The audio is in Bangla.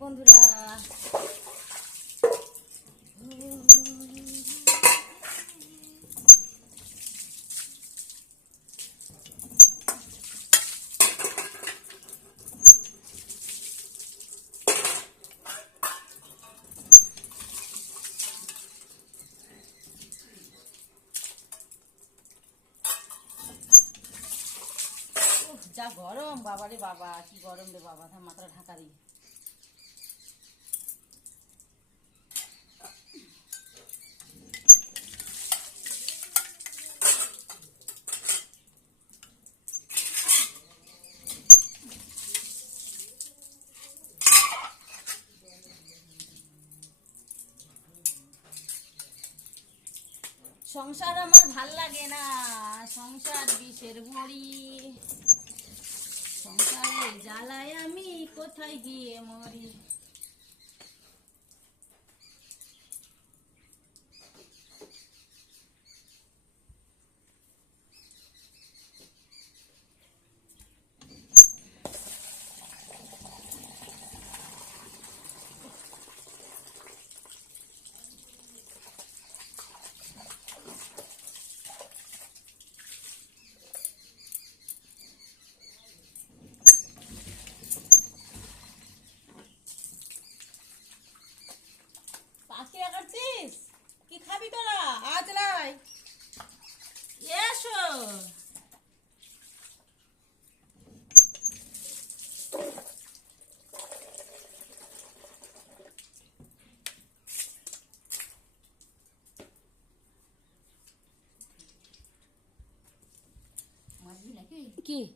বন্ধুরা। যা গরম বাবারে বাবা কি গরম রে বাবা তার মাথাটা ঢাকা দিই সংসার আমার ভালো লাগে না। সংসার বিষের ভরি। সংসারে জ্বালায় আমি কোথায় গিয়ে মরি? Okey.